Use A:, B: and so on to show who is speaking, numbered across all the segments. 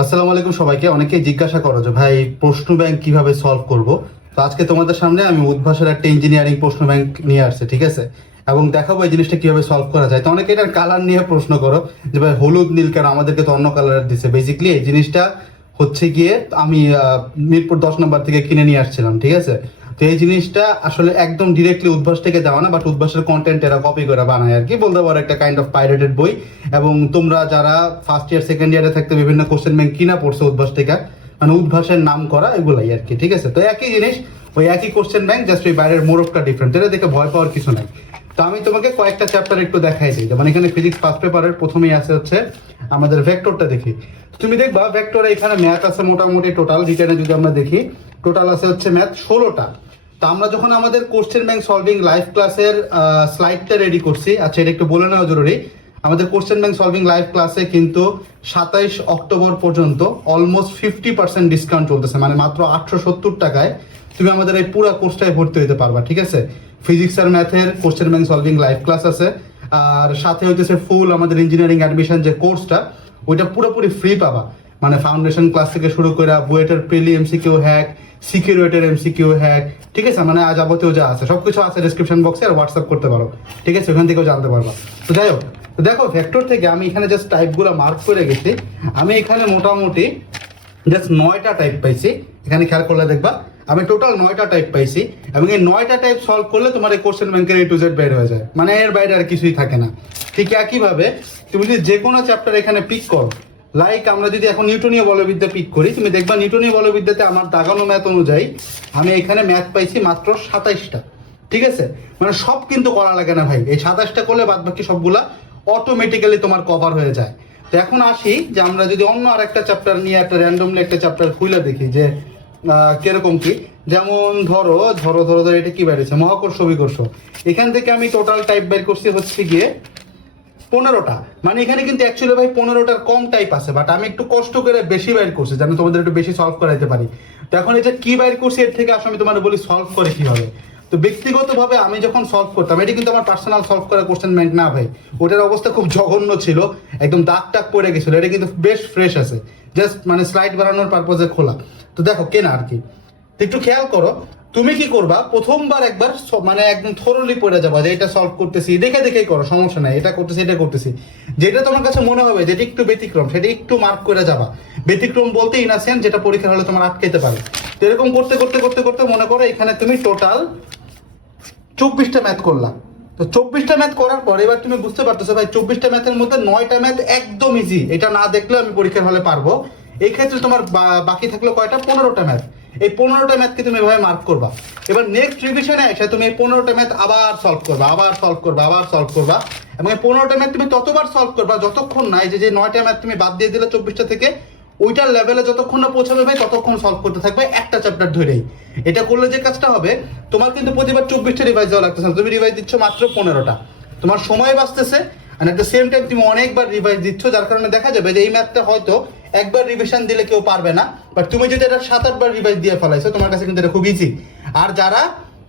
A: আসসালামু আলাইকুম সবাইকে। অনেকে জিজ্ঞাসা করো যে, ভাই, প্রশ্ন ব্যাংক কীভাবে সলভ করব? তো আজকে তোমাদের সামনে আমি উদ্ভাসের একটা ইঞ্জিনিয়ারিং প্রশ্ন ব্যাংক নিয়ে আসছে, ঠিক আছে? এবং দেখাবো এই জিনিসটা কীভাবে সলভ করা যায়। তো অনেকে এটার কালার নিয়ে প্রশ্ন করো যে, ভাই, হলুদ, নীল কেন আমাদেরকে তো অন্য কালার দিছে? বেসিকলি এই জিনিসটা হচ্ছে গিয়ে আমি মিরপুর দশ নম্বর থেকে কিনে নিয়ে আসছিলাম, ঠিক আছে? তো এই জিনিসটা আসলে একদম ডিরেক্টলি উদ্ভাস থেকে দেওয়া না বাট উদ্ভাসের কন্টেন্ট এরা কপি করে বানায় আর কি। বলতে পারো একটা কাইন্ড অফ পাইরেটেড বই। এবং তোমরা যারা ফার্স্ট ইয়ার সেকেন্ড ইয়ারে থাকতে বিভিন্ন কোশ্চেন ব্যাংক কিনা পড়ছো উদ্ভাস থেকে মানে উদ্ভাসের নাম করা, এগুলাই আর কি, ঠিক আছে? তো একই জিনিস, ওই একই কোশ্চেন ব্যাংক জাস্ট ওই বাইরের মোড়কটা ডিফারেন্ট এটা দেখে ভয় পাওয়ার কিছু নাই। তো আমি তোমাকে কয়েকটা চ্যাপ্টার একটু দেখাই দিই। মানে এখানে ফিজিক্স ফার্স্ট পেপারের প্রথমেই আছে হচ্ছে আমাদের ভেক্টরটা দেখি। তুমি দেখবা ভেক্টরে এখানে ম্যাথ আছে মোটামুটি টোটাল রিটার্নে যদি আমরা দেখি টোটাল আছে হচ্ছে ম্যাথ ষোলোটা। তো আমরা যখন আমাদের কোশ্চেন ব্যাংক সলভিং লাইভ ক্লাসের স্লাইডটা রেডি করছি আচ্ছা এটা একটু বলে নেওয়া জরুরি। আমাদের কোশ্চেন ব্যাংক সলভিং লাইভ ক্লাসে কিন্তু সাতাইশ অক্টোবর পর্যন্ত অলমোস্ট ফিফটি পার্সেন্ট ডিসকাউন্ট চলতেছে মানে মাত্র আটশো সত্তর টাকায় তুমি আমাদের এই পুরো কোর্সটায় ভর্তি হতে পারবা, ঠিক আছে? ফিজিক্স আর ম্যাথের question bank solving live class আছে, আর সাথে হইতেছে ফুল আমাদের ইঞ্জিনিয়ারিং অ্যাডমিশন যে কোর্সটা ওইটা পুরোপুরি ফ্রি পাবা। মানে ফাউন্ডেশন ক্লাস থেকে শুরু করে বুয়েটের প্রিলি এমসিকিউ হ্যাক সিকিউরিটির এমসিকিউ হ্যাক ঠিক আছে? মানে যাবতীয় যা আছে, সবকিছু আছে ডিসক্রিপশন বক্সে আর হোয়াটসঅ্যাপ করতে পারো, ঠিক আছে? ওখান থেকেও জানতে পারবা। তো যাই হোক দেখো ভেক্টর থেকে আমি এখানে জাস্ট টাইপগুলো মার্ক করে গেছি। আমি এখানে মোটামুটি জাস্ট নয়টা টাইপ পাইছি, এখানে খেয়াল করলে দেখবা। আমি টোটাল নয়টা টাইপ পাইছি এবং এই নয়টা টাইপ সলভ করলে তোমার এই কোশ্চেন ব্যাংকের এ টু জেড বের হয়ে যায়। মানে এর বাইরে আর কিছুই থাকে না। ঠিক একইভাবে তুমি যদি যে কোনো চ্যাপ্টার এখানে পিক করো লাইক আমরা যদি এখন নিউটনীয় বলবিদ্যা পিক করি, তুমি দেখবা নিউটনীয় বলবিদ্যাতে আমার দাগানো ম্যাথ অনুযায়ী আমি এখানে ম্যাথ পাইছি মাত্র সাতাইশটা। ঠিক আছে? মানে সব কিন্তু করা লাগে না ভাই। এই সাতাশটা করলে বাদ বাকি সবগুলা অটোমেটিক্যালি তোমার কভার হয়ে যায়। তো এখন আসি যে আমরা যদি অন্য আরেকটা চ্যাপ্টার নিয়ে একটা র্যান্ডমলি একটা চ্যাপ্টার খুলে দেখি যে কীরকম কি? যেমন ধরো ধরো ধরো ধরো, এটা কি বেরিয়েছে মহাকর্ষ বিকর্ষ এখান থেকে আমি টোটাল টাইপ বের করছি হচ্ছে গিয়ে পনেরোটা। মানে এখানে কিন্তু অ্যাকচুয়ালি ভাই পনেরোটার কম টাইপ আছে বাট আমি একটু কষ্ট করে বেশি বাইর করছি যেন তোমাদের একটু বেশি সলভ করাইতে পারি। তো এখন এটা কি বাইর করছি এর থেকে আসলে আমি তোমাদের বলি সলভ করে কীভাবে। তো ব্যক্তিগতভাবে আমি যখন সলভ করতাম, এটা কিন্তু আমার পার্সোনাল সলভ করা কোশ্চেন ব্যাংক না ভাই। ওটার অবস্থা খুব জঘন্য ছিল, একদম দাগ টাক পড়ে গেছিল, এটা কিন্তু বেশ ফ্রেশ আছে। জাস্ট মানে স্লাইড বানানোর পারপোজে খোলা। তো দেখো কেনা আর কি। একটু খেয়াল করো তুমি কি করবা? প্রথমবার একবার মানে একদম থরলি পড়ে যাবা যে এটা সলভ করতেছি। দেখে দেখেই করো, সমস্যা নাই, এটা করতেছি এটা করতেছি। যেটা তোমার কাছে মনে হবে যেটা একটু ব্যতিক্রম, সেটা একটু মার্ক করে যাবা। ব্যতিক্রম বলতে ইনাসেন্ট যেটা পরীক্ষার হলে তোমার আটকাইতে পারে। তো এরকম করতে করতে করতে করতে মনে করো এখানে তুমি টোটাল চব্বিশটা ম্যাথ করলা। তো চব্বিশটা ম্যাথ করার পর এবার তুমি বুঝতে পারতেছো ভাই, চব্বিশটা ম্যাথের মধ্যে নয়টা ম্যাথ একদম ইজি এটা না দেখলেও আমি পরীক্ষার হলে পারব। এই ক্ষেত্রে তোমার বাকি থাকল কয়টা? পনেরোটা ম্যাথ এই পনেরোটা ম্যাথকে তুমি এভাবে মার্ক করবা। এবার নেক্সট রিভিশনে এসে তুমি এই পনেরোটা ম্যাথ আবার সলভ করবা, আবার সলভ করবা, আবার সলভ করবা। এবং এই পনেরোটা ম্যাথ তুমি ততবার সলভ করবা যতক্ষণ নাই যে নয়টা ম্যাথ তুমি বাদ দিয়ে দিলে চব্বিশটা থেকে, ওইটার লেভেলে যতক্ষণ না পৌঁছাবে ভাই, ততক্ষণ সলভ করতে থাকবে একটা চ্যাপ্টার ধরেই। এটা করলে যে কাজটা হবে, তোমার কিন্তু প্রতিবার চব্বিশটা রিভাইজ দেওয়া লাগতেছে না। তুমি রিভাইজ দিচ্ছ মাত্র পনেরোটা। তোমার সময় বাঁচতেছে আর এট দ্য সেম টাইম তুমি অনেকবার রিভাইজ দিচ্ছ, যার কারণে দেখা যাবে যে এই ম্যাথটা হয়তো একবার রিভিশন দিলে কেউ পারবে না বাট তুমি যদি এটা সাত, আটবার রিভাইজ দিয়ে ফেলাইছো, তোমার কাছে কিন্তু এটা খুব ইজি আর যারা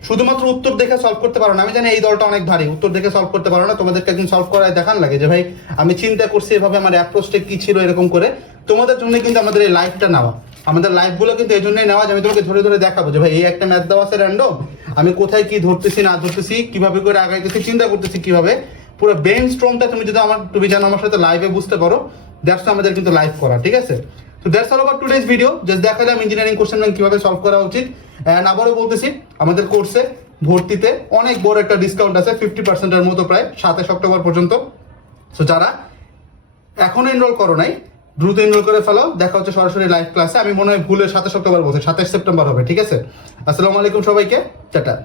A: শুধুমাত্র উত্তর দেখে সলভ করতে পারো না, আমি জানি এই দলটা অনেক ভারী, উত্তর দেখে সলভ করতে পারো না, তোমাদেরকে একদিন সলভ করায় দেখান লাগে যে, ভাই, আমি চিন্তা করছি এভাবে আমার অ্যাপ্রোচটা কি ছিল এরকম করে। তোমাদের জন্য কিন্তু আমাদের এই লাইফটা নেওয়া। আমাদের লাইফগুলো কিন্তু এই জন্যই নেওয়া যে, আমি তোমাকে ধরে ধরে দেখাবো যে, ভাই, এই একটা ম্যাথ দেওয়া আছে র্যান্ডম আমি কোথায় কি ধরতেছি, না ধরতেছি, কীভাবে করে আগাইতেছি, চিন্তা করতেছি কীভাবে? পুরো ব্রেন স্ট্রমটা তুমি যদি আমার, তুমি জানো আমার সাথে লাইভে বুঝতে পারো দ্যাটস আমাদের কিন্তু লাইভ করা, ঠিক আছে? তো দ্যাটস অল আবার টুডেজ ভিডিও জাস্ট দেখালাম ইঞ্জিনিয়ারিং কোশ্চেন ব্যাংক কীভাবে সলভ করা উচিত। অ্যান্ড আবারও বলতেছি, আমাদের কোর্সে ভর্তিতে অনেক বড় একটা ডিসকাউন্ট আছে ফিফটি পার্সেন্টের মতো প্রায়, সাতাশ অক্টোবর পর্যন্ত। সো যারা এখনও এনরোল করো নাই, দ্রুত এনরোল করে ফেলো। দেখা হচ্ছে সরাসরি লাইভ ক্লাসে আমি মনে হয় ভুলে সাতাশ অক্টোবর বলছি সাতাশ সেপ্টেম্বর হবে, ঠিক আছে? আসসালামু আলাইকুম সবাইকে, টাটা।